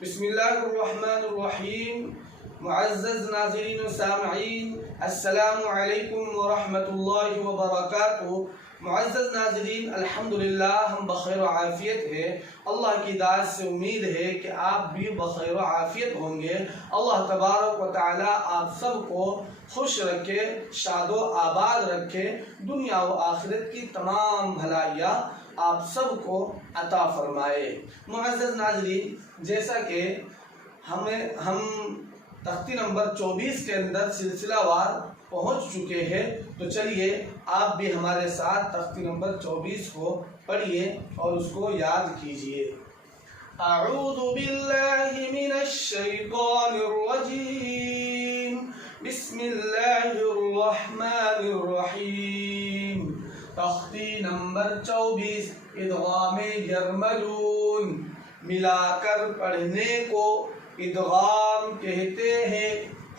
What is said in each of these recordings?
بسم اللہ الرحمن الرحیم. معزز ناظرین و سامعین، السلام علیکم ورحمۃ اللہ وبرکاتہ. معزز ناظرین، الحمدللہ ہم بخیر و عافیت ہے. اللہ کی ذات سے امید ہے کہ آپ بھی بخیر و عافیت ہوں گے. اللہ تبارک و تعالی آپ سب کو خوش رکھے، شاد و آباد رکھے، دنیا و آخرت کی تمام بھلائیاں آپ سب کو عطا فرمائے. معزز ناظرین، جیسا کہ ہم تختی نمبر 24 کے اندر سلسلہ وار پہنچ چکے ہیں، تو چلیے آپ بھی ہمارے ساتھ تختی نمبر 24 کو پڑھیے اور اس کو یاد کیجیے. اعوذ باللہ من الشیطان الرجیم، بسم اللہ الرحمن الرحیم. تختی نمبر 24، ادغام یرملون. ملا کر پڑھنے کو ادغام کہتے ہیں.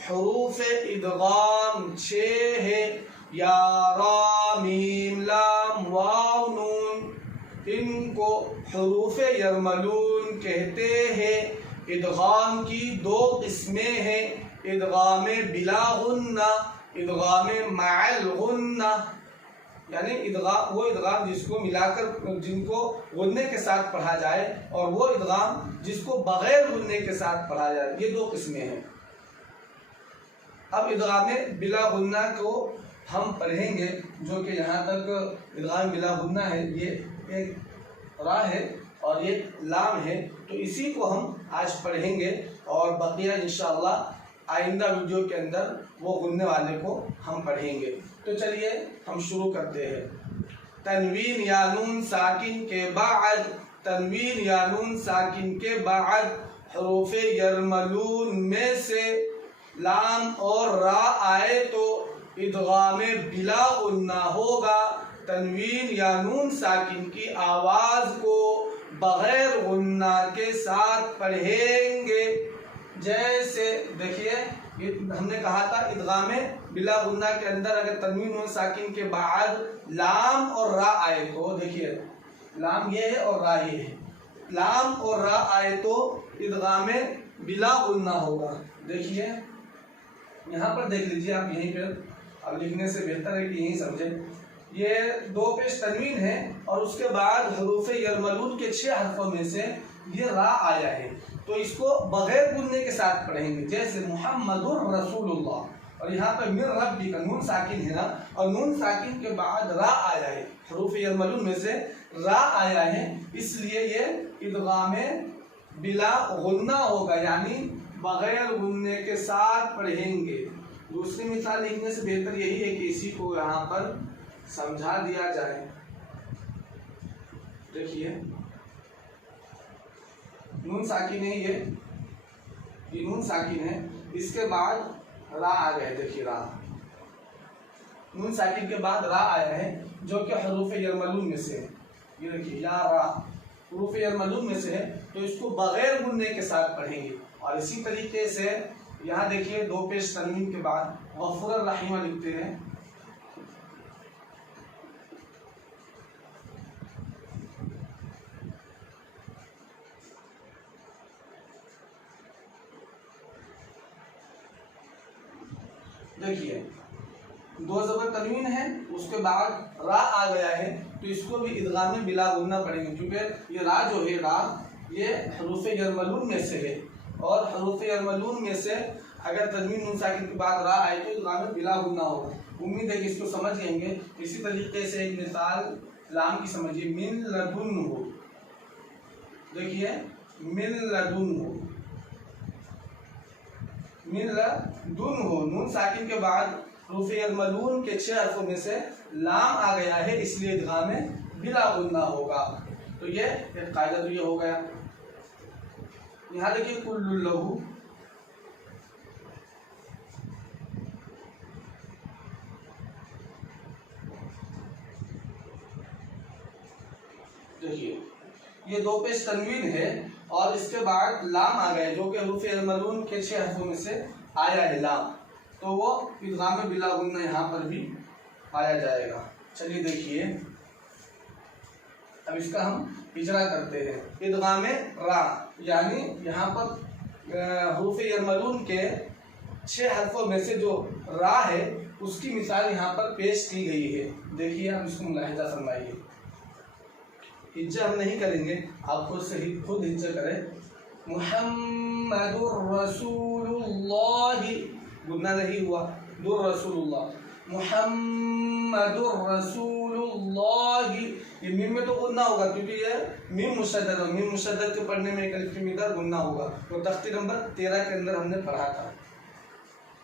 حروف ادغام 6 ہے: یا، را، میم، لام، واو، نون. ان کو حروف یرملون کہتے ہیں. ادغام کی 2 قسمیں ہیں: ادغام بلا غنہ، ادغام مع الغنہ. یعنی وہ ادغام جس کو ملا کر جن کو غننے کے ساتھ پڑھا جائے، اور وہ ادغام جس کو بغیر غننے کے ساتھ پڑھا جائے. یہ 2 قسمیں ہیں. اب ادغام بلا غنہ کو ہم پڑھیں گے، جو کہ یہاں تک ادغام بلا غنہ ہے. یہ ایک را ہے اور یہ لام ہے، تو اسی کو ہم آج پڑھیں گے، اور بقیہ انشاءاللہ آئندہ ویڈیو کے اندر وہ غننے والے کو ہم پڑھیں گے. تو چلیے ہم شروع کرتے ہیں. تنوین یا نون ساکن کے بعد، تنوین یا نون ساکن کے بعد حروف یرملون میں سے لام اور را آئے تو ادغام بلا غنہ ہوگا. تنوین یا نون ساکن کی آواز کو بغیر غنہ کے ساتھ پڑھیں گے. جیسے دیکھیے، ہم نے کہا تھا ادغام بلا غنہ کے اندر اگر تنوین نون ساکن کے بعد لام اور را آئے تو، دیکھیے لام یہ ہے اور را یہ ہے، لام اور را آئے تو ادغام بلا غنہ ہوگا. دیکھیے یہاں پر دیکھ لیجیے آپ، یہیں پہ اب لکھنے سے بہتر ہے کہ یہیں سمجھیں. یہ 2 پیش تنوین ہے اور اس کے بعد حروف یرملون کے 6 حرفوں میں سے یہ را آیا ہے، تو اس کو بغیر غننے کے ساتھ پڑھیں گے. جیسے محمد الرسول اللہ، اور یہاں پہ من ربی کا نون ساکن ہے نا، اور نون ساکن کے بعد را آیا ہے، حروف یرملون میں سے را آیا ہے، اس لیے یہ ادغام بلا غنہ ہوگا، یعنی بغیر غننے کے ساتھ پڑھیں گے. دوسری مثال لکھنے سے بہتر یہی ہے کہ اسی کو یہاں پر سمجھا دیا جائے. دیکھیے نون ساکن ہے، یہ نون ساکن ہے، اس کے بعد را آ گئے. دیکھیے را، نون ساکن کے بعد را آیا ہے جو کہ حروف یرملون میں سے ہے. یہ دیکھیے یا را حروف یرملون میں سے ہے، تو اس کو بغیر غننے کے ساتھ پڑھیں گے. اور اسی طریقے سے یہاں دیکھیے 2 پیش تنوین کے بعد غفور الرحیم لکھتے ہیں. دیکھیے 2 زبر تنوین ہے، اس کے بعد را آ گیا ہے، تو اس کو بھی ادغام بلا غنہ پڑھیں گے، کیونکہ یہ را جو ہے، را یہ حروف یرملون میں سے ہے، اور حروف یرملون میں سے اگر تنوین نون ساکن کے بعد را آئے تو ادغام بلا غنہ ہوگا. امید ہے کہ اس کو سمجھ لیں گے. اسی طریقے سے ایک مثال لام کی سمجھیے، من لدن ہو. دیکھیے من لدن ہو، من لدن ہو، نون ساکن کے بعد حروف یرملون کے 6 حرفوں میں سے لام آ گیا ہے، اس لیے ادغام بلا غنہ ہوگا. تو یہ ایک قاعدہ تو یہ ہو گیا. یہاں دیکھیے کل لہو، دیکھیے یہ 2 پیش تنوین ہے اور اس کے بعد لام آ گئے جو کہ حروف یرملون کے 6 حرفوں میں سے آیا ہے لام، تو وہ ادغام بلا غنہ یہاں پر بھی پایا جائے گا. چلیے دیکھیے اب اس کا ہم اجرا کرتے ہیں. ادغام را یعنی یہاں پر حروف یرملون کے 6 حرفوں میں سے جو را ہے اس کی مثال یہاں پر پیش کی گئی ہے. دیکھیے آپ اس کو ملاحظہ فرمائیے. ہجہ ہم نہیں کریں گے، آپ خود سے ہی خود ہجہ کریں. محمد رسول اللہ، گننا نہیں ہوا، در رسول اللہ. محمد رسول اللہ، یہ میم میں تو گننا ہوگا کیونکہ یہ میم مشدد ہے. میم مشدد کے پڑھنے میں ایک الف کی مقدار گننا ہوگا. تو تختی نمبر 13 کے اندر ہم نے پڑھا تھا.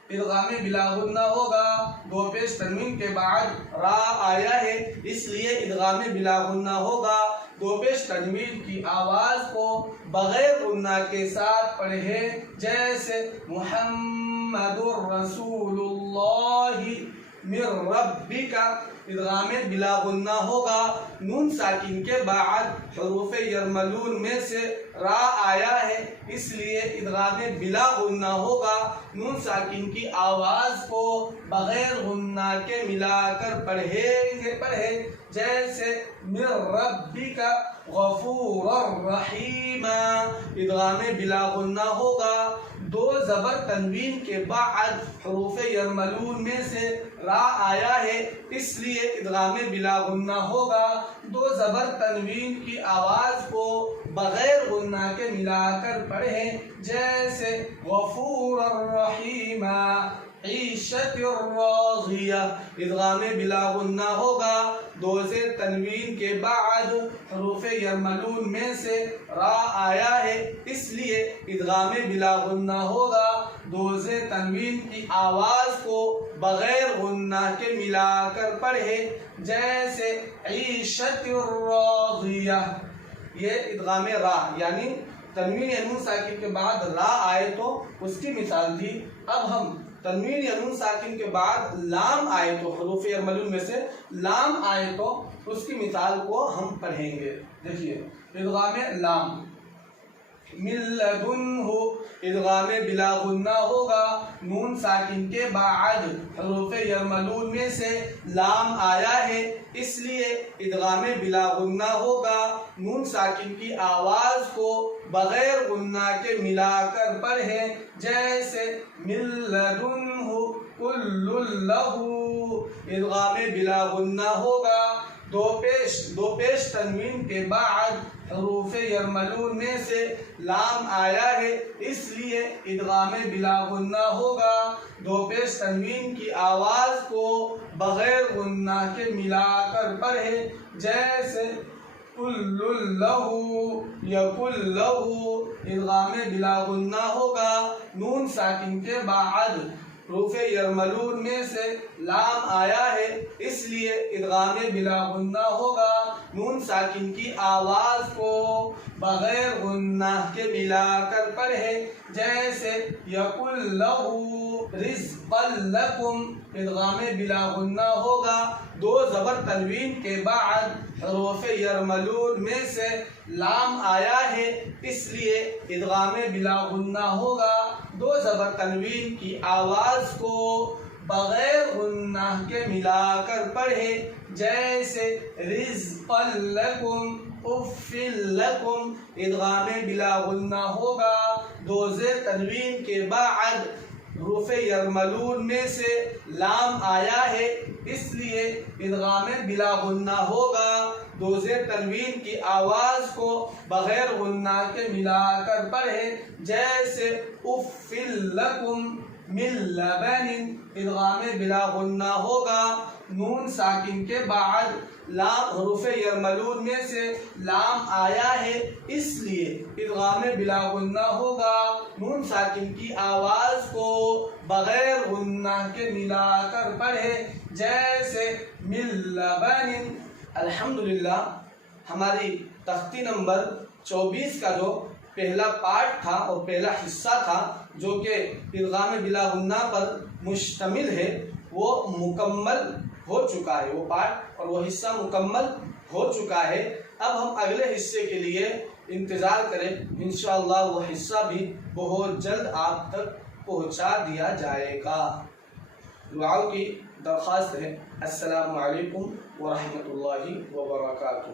ادغام بلا غنہ ہوگا، دو پیش تنوین کے بعد را آیا ہے اس لیے ادغام بلا غنہ ہوگا. دو پیش تنوین کی آواز کو بغیر غنہ کے ساتھ پڑھے، جیسے محمد الرسول اللہ من ربک. ادغام بلا غنہ ہوگا، نون ساکن کے بعد حروف یرملون میں سے را آیا ہے اس لیے ادغام بلا غنہ ہوگا. نون ساکن کی آواز کو بغیر غنہ کے ملا کر پڑھے جیسے من ربک غفور الرحیم. ادغام بلا غنہ ہوگا، دو زبر تنوین کے بعد حروف یرملون میں سے را آیا ہے اس لیے ادغام بلا غنہ ہوگا. دو زبر تنوین کی آواز کو بغیر غنہ کے ملا کر پڑھیں جیسے غفور الرحیم عیشت الراضیہ. ادغام بلا غنہ ہوگا، دو زیر تنوین کے بعد حروف یرملون میں سے را آیا ہے اس لیے ادغام بلا غنہ ہوگا. دو زیر تنوین کی آواز کو بغیر غنہ کے ملا کر پڑھے جیسے عیشت الراضیہ. یہ ادغام را یعنی تنوین یا نون ساکن کے بعد را آئے تو اس کی مثال تھی. اب ہم تنوین یا نون ساکن کے بعد لام آئے تو حروف یرملون میں سے لام آئے تو اس کی مثال کو ہم پڑھیں گے. دیکھیے ادغام لام من لدنہ، ادغام بلا غنہ ہوگا، نون ساکن کے بعد حروف یرملون میں سے لام آیا ہے اس لیے ادغام بلا غنہ ہوگا. نون ساکن کی آواز کو بغیر غنہ کے ملا کر پڑھیں جیسے من لدنہ کل لہ. ادغام بلا غنہ ہوگا، دو پیش تنوین کے بعد حروف یرملون میں سے لام آیا ہے اس لیے ادغام بلا غنہ ہوگا. دو پیش تنوین کی آواز کو بغیر غنہ کے ملا کر پڑھے جیسے کل لہ یکل لہ. ادغام بلا غنہ ہوگا، نون ساکن کے بعد حروف یرملون میں سے لام آیا ہے اس لیے ادغام بلا غنہ ہوگا. نون ساکن کی آواز کو بغیر غنہ کے ملا کر پڑھے جیسے یقل لہ رزقا لکم. ادغام بلا غنہ ہوگا، دو زبر تنوین کے بعد حروف یرملون میں سے لام آیا ہے اس لیے ادغام بلا غنہ ہوگا. دو زبر تنوین کی آواز کو بغیر غنہ کے ملا کر پڑھے جیسے رزقا لکم اف لکم. ادغام بلا غنہ ہوگا، دو زیر تنوین کے بعد حروف یرملون میں سے لام آیا ہے اس لیے ادغام بلا غنہ ہوگا. دو زیر تنوین کی آواز کو بغیر غنہ کے ملا کر پڑھے جیسے اف لکم من لبن. ادغام بلا غنہ ہوگا، نون ساکن کے بعد حروف یرملون میں سے لام آیا ہے اس لیے ادغام بلا غنہ ہوگا. نون ساکن کی آواز کو بغیر غنہ کے ملا کر پڑھے جیسے من لبن. الحمدللہ ہماری تختی نمبر 24 کا جو پہلا پارٹ تھا اور پہلا حصہ تھا جو کہ ادغام بلا غنہ پر مشتمل ہے وہ مکمل ہو چکا ہے. وہ پارٹ اور وہ حصہ مکمل ہو چکا ہے. اب ہم اگلے حصے کے لیے انتظار کریں، انشاءاللہ وہ حصہ بھی بہت جلد آپ تک پہنچا دیا جائے گا. دعاؤں کی درخواست ہے. السلام علیکم ورحمۃ اللہ وبرکاتہ.